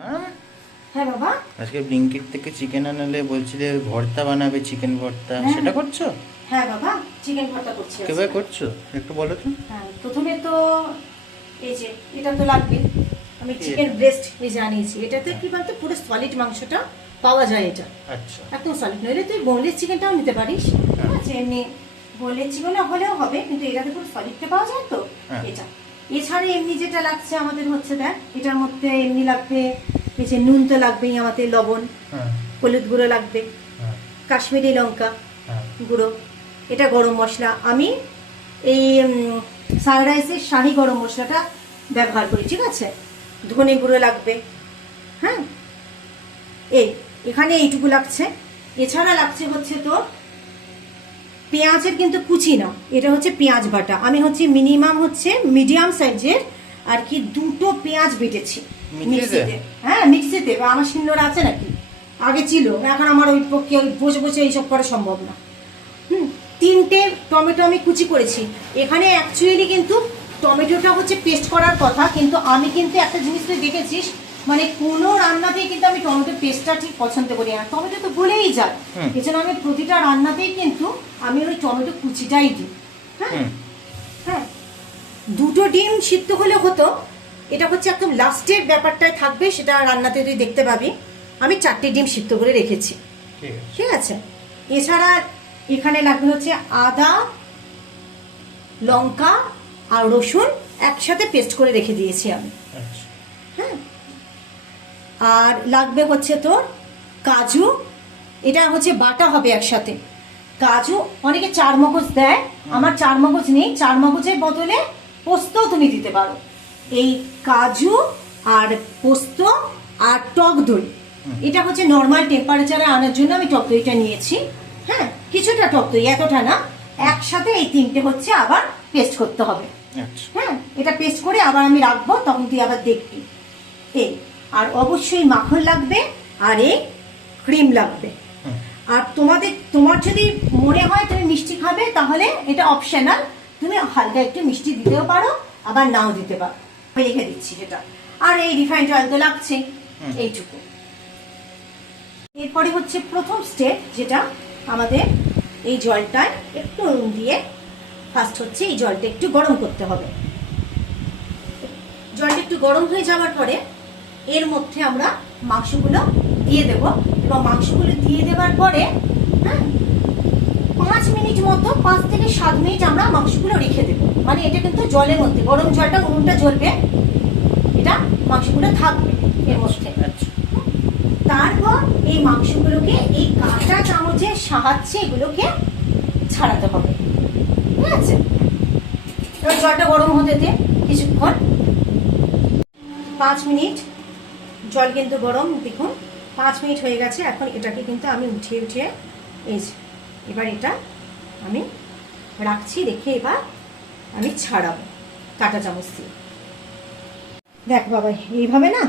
হ্যাঁ হ্যাঁ বাবা। আজকে ব্লিঙ্কিট থেকে চিকেন আনালে বলছিলে ভর্তা বানাবে, চিকেন ভর্তা, হ্যাঁ সেটা করছো? হ্যাঁ বাবা, চিকেন ভর্তা করছি আজকে। কিভাবে করছো একটু বলো তো। হ্যাঁ, প্রথমে তো এই যে এটা তো লাগবে। আমি কি চিকেন এটা? ব্রেস্ট এই যে আনিয়েছি। এটাতে কি বলতো পুরো সলিড মাংসটা পাওয়া যায়। এটা আচ্ছা। একদম সলিড নইলে তুই বোনলেস চিকেনটাও নিতে পারিস। ঠিক আছে, এমনি বোনলেস চিকেন হলেও হবে, কিন্তু এটাতে পুরো সলিডটা পাওয়া যায় তো হ্যাঁ। এটা। এছাড়া এমনি যেটা লাগছে আমাদের হচ্ছে দেখ, এটার মধ্যে এমনি লাগবে এই যে নুন তো লাগবেই আমাদের, লবণ, হ্যাঁ হলুদ গুঁড়ো লাগবে, হ্যাঁ কাশ্মীরি লঙ্কা হ্যাঁ গুঁড়ো, এটা গরম মশলা। আমি এই ফ্রাইড রাইসের শাহি গরম মশলাটা ব্যবহার করি। ঠিক আছে, ধনে গুঁড়ো লাগবে। হ্যাঁ, এখানে এইটুকু লাগছে। এছাড়া লাগছে হচ্ছে তোর পেঁয়াজের কিন্তু কুচি না, এটা হচ্ছে পেঁয়াজ বাটা। আমি হচ্ছে মিনিমাম হচ্ছে মিডিয়াম সাইজের আর কি দুটো পেঁয়াজ বেটেছি মিক্সিতে। হ্যাঁ মিক্সিতে, আমার শিলনোড়া আছে নাকি, আগে ছিল, এখন আমার ওই পক্ষে বসে বসে এইসব করা সম্ভব না। তিনটে টমেটো আমি কুচি করেছি। এখানে অ্যাকচুয়ালি কিন্তু টমেটোটা হচ্ছে পেস্ট করার কথা, কিন্তু আমি কিন্তু একটা জিনিস তুই দেখেছিস, মানে কোনো রান্নাতেই কিন্তু আমি টমেটো পেস্টটা ঠিক পছন্দ করি না, টমেটো তো গলেই যায়। এজন্য আমি প্রতিটা রান্নাতেই কিন্তু আমি ওই টমেটো কুচিটাই দিই। হ্যাঁ হ্যাঁ, দুটো ডিম সিদ্ধ হলে হতো, এটা হচ্ছে একদম লাস্টের ব্যাপারটায় থাকবে, সেটা রান্নাতে তুই দেখতে পাবি। আমি 4টে ডিম সিদ্ধ করে রেখেছি। ঠিক আছে, এছাড়া এখানে লাগবে হচ্ছে আদা, লঙ্কা আর রসুন একসাথে পেস্ট করে রেখে দিয়েছি আমি। হ্যাঁ, আর লাগবে হচ্ছে তোর কাজু, এটা হচ্ছে বাটা হবে একসাথে। কাজু, অনেকে চার মগজ দেয়, আমার চার মগজ নেই, চার মগজের বদলে পোস্ত তুমি দিতে পারো। এই কাজু আর পোস্ত আর টক দই, এটা হচ্ছে নর্মাল টেম্পারেচারে আনার জন্য আমি টক দইটা নিয়েছি। হ্যাঁ, কিছুটা টক দই, এতটা না। একসাথে এই তিনটে হচ্ছে আবার পেস্ট করতে হবে। হ্যাঁ, এটা পেস্ট করে আবার আমি রাখবো, তখন তুই আবার দেখবি। এই, আর অবশ্যই মাখন লাগবে, আর এই ক্রিম লাগবে। আর তোমার যদি মনে হয় তুমি মিষ্টি খাবে, তাহলে এটা অপশনাল, তুমি হালকা একটু মিষ্টি দিতেও পারো, আবার নাও দিতে পারো, আমি লিখে দিচ্ছি যেটা। আর এই রিফাইন্ড অয়েল তো লাগছে, এইটুকু। এরপরে হচ্ছে প্রথম স্টেপ, যেটা আমাদের এই জলটায় একটু নুন দিয়ে ফার্স্ট হচ্ছে এই জলটা একটু গরম করতে হবে। জলটা একটু গরম হয়ে যাওয়ার পরে এর মধ্যে আমরা মাংসগুলো দিয়ে দেব, এবং মাংসগুলো দিয়ে দেওয়ার পরে 5 মিনিট মতো, 5 থেকে 7 মিনিট আমরা মাংসগুলো রেখে দেব। মানে এটা কিন্তু জলের মধ্যে, গরম জলটা উনুনটা জ্বলবে, এটা মাংসগুলো থাকবে এর মধ্যে। তারপর এই মাংসগুলোকে এই কাঁটা চামচের সাহায্যে এগুলোকে ছাড়াতে হবে। ঠিক আছে, এবার জলটা গরম হতে দে কিছুক্ষণ, 5 মিনিট। জল কিন্তু গরম, দেখুন 5 মিনিট হয়ে গেছে। এখন এটাকে কিন্তু আমি উঠিয়ে এই এবার এটা আমি রাখছি, রেখে এবার আমি ছাড়াবো কাঁটা চামচ দিয়ে। দেখ বাবা, এইভাবে না,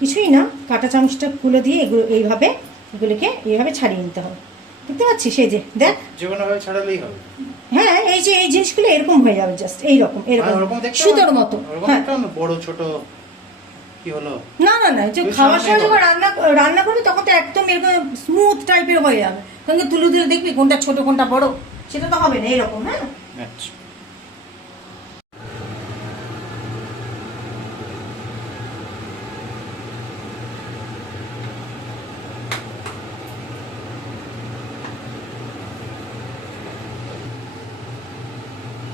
কিছুই না, কাঁটা চামচটা খুলে দিয়ে এগুলো এগুলোকে এইভাবে ছাড়িয়ে নিতে হবে। দেখতে পাচ্ছিস, এই যে দেখ, যেকোনোভাবে ছাড়ালেই হবে। হ্যাঁ, এই যে এই জিনিসগুলো এরকম হয়ে যাবে, জাস্ট এইরকম, এরকম সুতোর মতো। হ্যাঁ, বড় ছোট কি হলো? না না না, যে খাওয়ার সময় যখন রান্না করবি তখন তো একদম এরকম স্মুথ টাইপের হয়ে যাবে, কারণ তুলে তুলে দেখবি কোনটা ছোট কোনটা বড়, সেটা তো হবে না, এরকম। হ্যাঁ, আচ্ছা।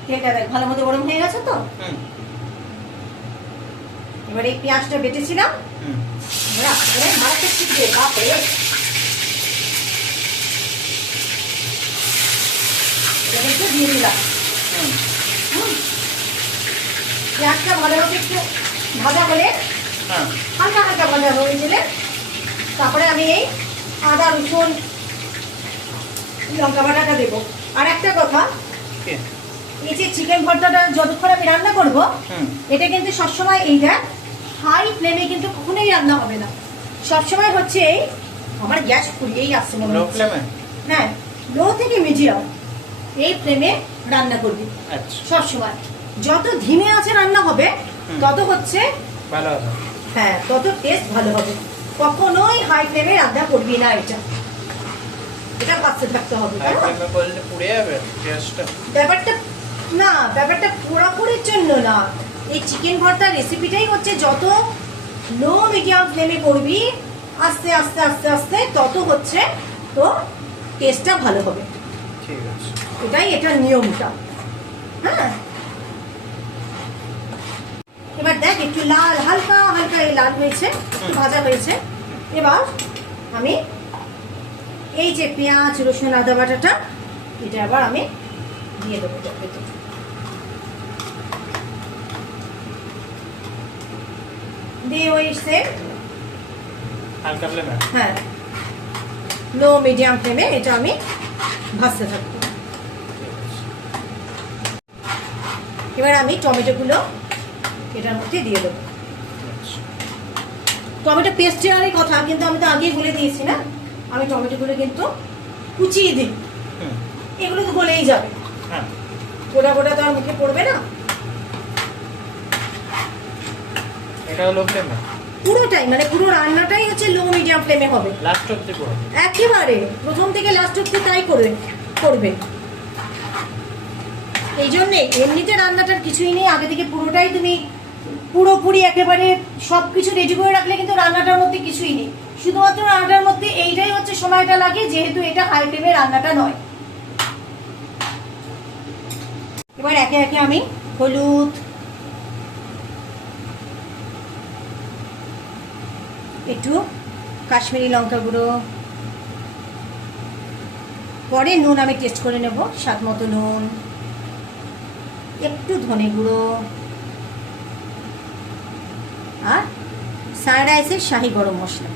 তেলটা দেখ ভালো মতো গরম হয়ে গেছে তো। এবার এই পেঁয়াজটা বেটেছিলাম, দিয়ে দিলাম। পেঁয়াজটা ভালো মতো একটু ভাজা হলে, হালকা হালকা ভাজা হয়ে গেলে, তারপরে আমি এই আদা রসুন লঙ্কা বাটাটা দেবো। আর একটা কথা, এই যে চিকেন ভর্তাটা যতক্ষণ আমি রান্না করব, এটা কিন্তু সবসময় এইটা হাই ফ্লেমে কিন্তু কখনোই রান্না হবে না। সবসময় হচ্ছে এই, আমার গ্যাস ফুরিয়েই আসছে মনে হচ্ছে, হ্যাঁ, লো থেকে মিডিয়াম এই ফ্লেমে রান্না করবি সবসময়। যত ধিমে আছে রান্না হবে তত হচ্ছে ভালো হবে। হ্যাঁ, তত টেস্ট ভালো হবে। কখনোই হাই ফ্লেমে রান্না করবি না, এটা বাঁচতে থাকতে হবে। হাই ফ্লেমে করলে পুড়ে যাবে গ্যাসটা। ব্যাপারটা পোড়াপুড়ির জন্য না, এই চিকেন ভর্তার রেসিপিটাই হচ্ছে যত লো মিডিয়াম ফ্লেমে করবি আস্তে আস্তে আস্তে আস্তে তত হচ্ছে তোর টেস্টটা ভালো হবে। ঠিক আছে, এটার নিয়মটা। হ্যাঁ, এবার দেখ একটু লাল, হালকা হালকা এই লাল হয়েছে, একটু ভাজা হয়েছে। এবার আমি এই যে পেঁয়াজ রসুন আদা বাটাটা, এটা আবার আমি দিয়ে দেবো টপেতে। দিয়ে ওই সেম হালকা ফ্লেমে, হ্যাঁ, লো মিডিয়াম ফ্লেমে এটা আমি ভাজতে থাকবো। এবার আমি টমেটোগুলো এটার মধ্যে দিয়ে দেবো। টমেটো পেস্ট দেওয়ারই কথা, কিন্তু আমি তো আগেই বলে দিয়েছি না, আমি টমেটোগুলো কিন্তু কুচিয়ে দিই। এগুলো তো গলেই যাবে, গোটা গোটা তো আর মুখে পড়বে না। এটা হলো ফ্লেমে পুরোটাই, মানে পুরো রান্নাটাই হচ্ছে লো মিডিয়াম ফ্লেমে হবে, লাস্ট অবধি পুরো একেবারে প্রথম থেকে লাস্ট অবধি তাই করবে। এই জন্যে এমনিতে রান্নাটার কিছুই নেই, আগে থেকে পুরোটাই তুমি পুরোপুরি একেবারে সবকিছু রেডি করে রাখলে কিন্তু রান্নাটার মধ্যে কিছুই নেই। শুধুমাত্র রান্নাটার মধ্যে এইটাই হচ্ছে সময়টা লাগে, যেহেতু এটা হাই ফ্লেমে রান্নাটা নয়। এবার একে একে আমি হলুদ, একটু কাশ্মীরি লঙ্কা গুঁড়ো, পরে নুন আমি টেস্ট করে নেব, স্বাদ মতো নুন, একটু ধনে গুঁড়ো, আর ফ্রাইড রাইসের শাহি গরম মশলা।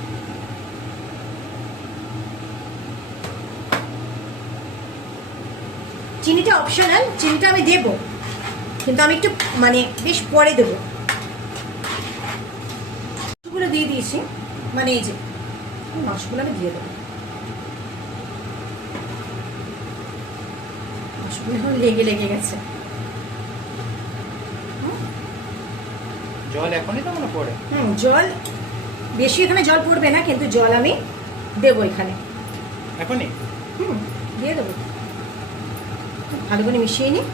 চিনিটা অপশনাল, চিনিটা আমি দেবো, কিন্তু আমি একটু মানে বেশ পরে দেবো। মাংসগুলো দিয়ে দিয়েছি, মানে এই যে মাংসগুলো আমি দিয়ে দেবো। মাংসগুলো লেগে গেছে। জল এখনই তো মনে পড়ে। জল বেশি এখানে জল পড়বে না, কিন্তু জল আমি দেবো এখানে এখনই। দিয়ে দেবো, ভালো করে মিশিয়ে নিই।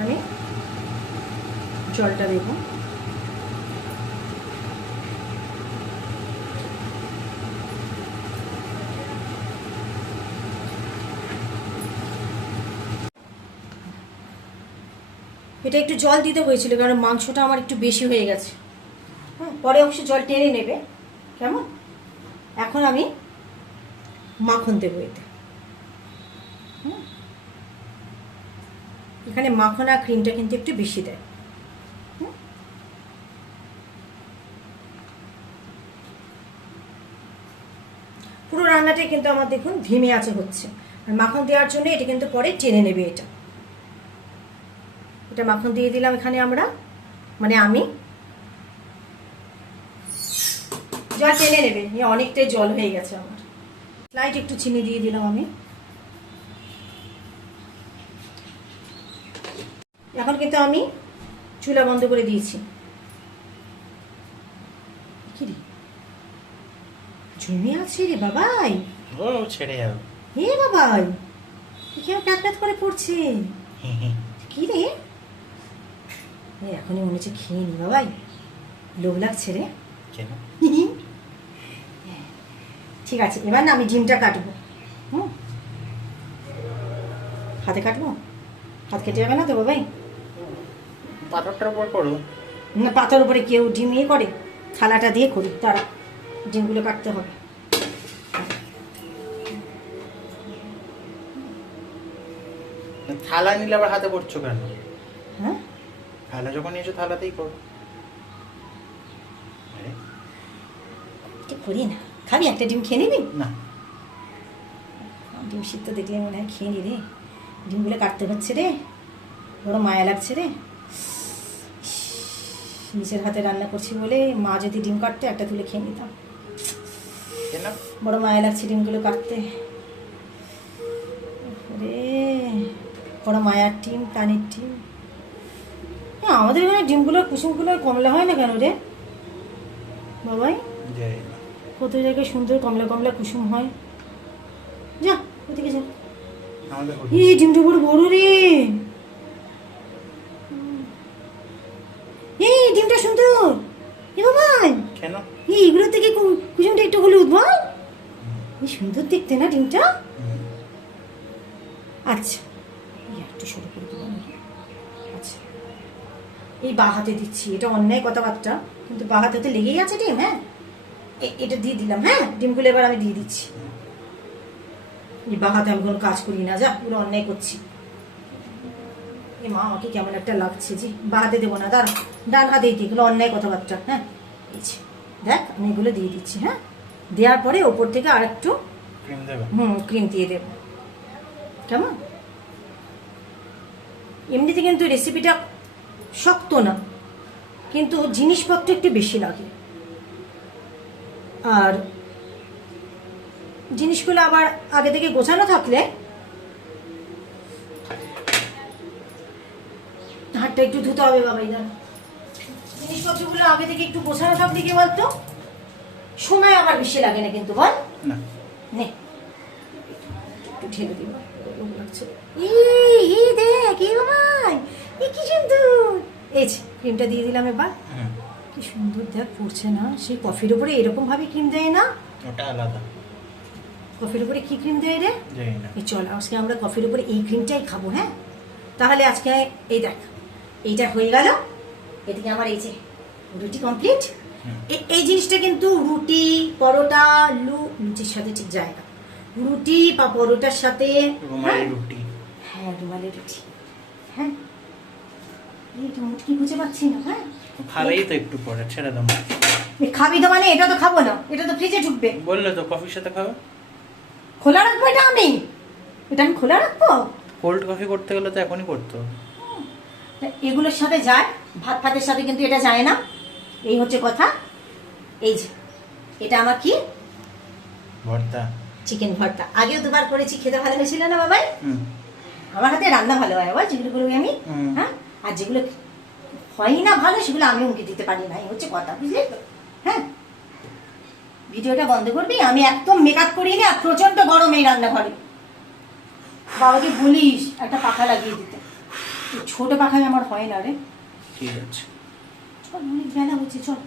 আমি জলটা দেবো। এটা একটু জল দিতে হয়েছিল, কারণ মাংসটা আমার একটু বেশি হয়ে গেছে। পরে অবশ্য জল টেনে নেবে, কেমন। এখন আমি মাখন দেবো এতে। এখানে মাখন আর ক্রিমটা কিন্তু একটু বেশি দেয়। পুরো রান্নাটাই কিন্তু আমার দেখুন ধিমে আঁচে হচ্ছে, আর মাখন দেওয়ার জন্য এটা কিন্তু পরে টেনে নেবে। এটা মাখন দিয়ে দিলাম এখানে আমরা, মানে আমি, জল টেনে নেবে, অনেকটাই জল হয়ে গেছে আমার। স্লাইড একটু চিনি দিয়ে দিলাম আমি। এখন কিন্তু আমি চুলা বন্ধ করে দিয়েছি। কি রে, জমে আছে রে বাবাই, ও ছেড়ে যাবে। হে বাবাই, কেউ প্যাট করে পড়ছে। কি রে, এখনই মনে হচ্ছে খেয়ে নি বাবাই, লোভ লাগছে রে। কেন? ঠিক আছে, এবার না আমি ডিমটা কাটবো। হাতে কাটবো, হাত কেটে যাবে না তো বাবাই? পাথরটার উপর করো না, পাতার উপরে কেউ ডিম ইয়ে করে? থালাটা দিয়ে করি, তারা ডিমগুলো কাটতে হবে। থালা নিলে আবার হাতে করছো কেন? হ্যাঁ, থালা যখন নিয়েছো থালাতেই করো। করি না, খাবি একটা ডিম খেয়ে নিবি? না, ডিম সিদ্ধ দেখলে মনে হয় খেয়ে নি রে। ডিমগুলো কাটতে হচ্ছে রে, বড় মায়া লাগছে রে। নিজের হাতে রান্না করছি বলে মা যদি ডিম কাটতে একটা তুলে খেয়ে নিতাম। বড় মায়া লাগছে ডিমগুলো কাটতে রে, বড় মায়ার ডিম, প্রাণীর ডিম। আমাদের এখানে ডিমগুলো কুসুমগুলো কমলা হয় না কেন রে বাবাই? জানি না। কত জায়গায় সুন্দর কমলা কমলা কুসুম হয়। যা ওদিকে যা। আমাদের এই ডিমটা বড় বড় রে। এই ডিমটা সুন্দর। এ বাবাই, কেন? এইগুলো থেকে কুসুমটা একটু হলুদ বল। এই সুন্দর দেখতে না ডিমটা। আচ্ছা এই একটু শুরু করে দেবো নাকি? আচ্ছা এই বাঁ হাতে দিচ্ছি, এটা অন্যায় কথাবার্তা, কিন্তু বাঁ হাতে লেগেই আছে ডিম। হ্যাঁ এটা দিয়ে দিলাম। হ্যাঁ ডিমগুলো এবার আমি দিয়ে দিচ্ছি। এই বাঁ হাতে আমি কোনো কাজ করি না, যা পুরো অন্যায় করছি। এ মা আমাকে কেমন একটা লাগছে, জি বাঁ হাতে দেবো না, দাঁড়া ডান হাতেই দিই, এগুলো অন্যায় কথাবার্তা। হ্যাঁ এই যে দেখ আমি এগুলো দিয়ে দিচ্ছি। হ্যাঁ দেওয়ার পরে ওপর থেকে আর একটু ক্রিম দেবে? ক্রিম দিয়ে দেবো। কেমন? এমনিতে কিন্তু রেসিপিটা শক্ত না, কিন্তু জিনিসপত্র একটু বেশি লাগে, আর জিনিসগুলো আবার আগে থেকে গোছানো থাকলে, হাতটা একটু ধুতে হবে বাবাই, দাঁড়া। জিনিসপত্রগুলো আগে থেকে একটু গোছানো থাকলে কি বলতো, সময় আবার বেশি লাগে না কিন্তু, বল না। নে একটু ঢেলে দিব, গরম লাগছে। এই দেখ এই বাবাই, এই কি সুন্দর। এই যে ক্রিমটা দিয়ে দিলাম এবার। কি সুন্দর দেখ পড়ছে না, সেই কফির উপরে এরকম ভাবে ক্রিম দেয় না? ওটা আলাদা। কফির উপরে কি ক্রিম দেয় রে? জানি না। এই চল আজকে আমরা কফির উপরে এই ক্রিমটাই খাবো। হ্যাঁ তাহলে আজকে এই দেখ এইটা হয়ে গেল, এদিকে আমার এই যে রুটি কমপ্লিট। এই জিনিসটা কিন্তু রুটি পরোটা লুচির সাথে ঠিক যায় না, রুটি বা পরোটার সাথে। রুমালি রুটি। হ্যাঁ রুমালি রুটি। হ্যাঁ এই তো মুটকি বুঝে পাচ্ছি না। হ্যাঁ খাবেই তো একটু পরে, ছেড়ে দাও। খাবি তো মানে এটা তো খাবো না, এটা তো ফ্রিজে ঢুকবে। বললে তো কফির সাথে খাবে। খোলা রাখবো এটা আমি, এটা আমি খোলা রাখবো? কোল্ড কফি করতে গেলে তো এখনই করতে হবে। এগুলোর সাথে যায়, ভাত ভাতের সাথে কিন্তু এটা যায় না, এই হচ্ছে কথা। এই যে এটা আমার কি ভর্তা, চিকেন ভর্তা। আগেও দুবার করেছি, খেতে ভালো হয়েছিল না বাবাই? আমার হাতে রান্না ভালো হয় আবার, যেগুলো করি আমি। হ্যাঁ আর যেগুলো হয় না ভালো সেগুলো আমি উঁকি দিতে পারি না, এই হচ্ছে কথা, বুঝলি তো? হ্যাঁ ভিডিওটা বন্ধ করবি, আমি একদম মেকআপ করিনি, আর প্রচন্ড গরম এই রান্নাঘরে। বাবাকে বলিস একটা পাখা লাগিয়ে দিতে, ছোট পাখায় আমার হয় না রে। ঠিক আছে। চল অনেক বেলা হচ্ছে, চল।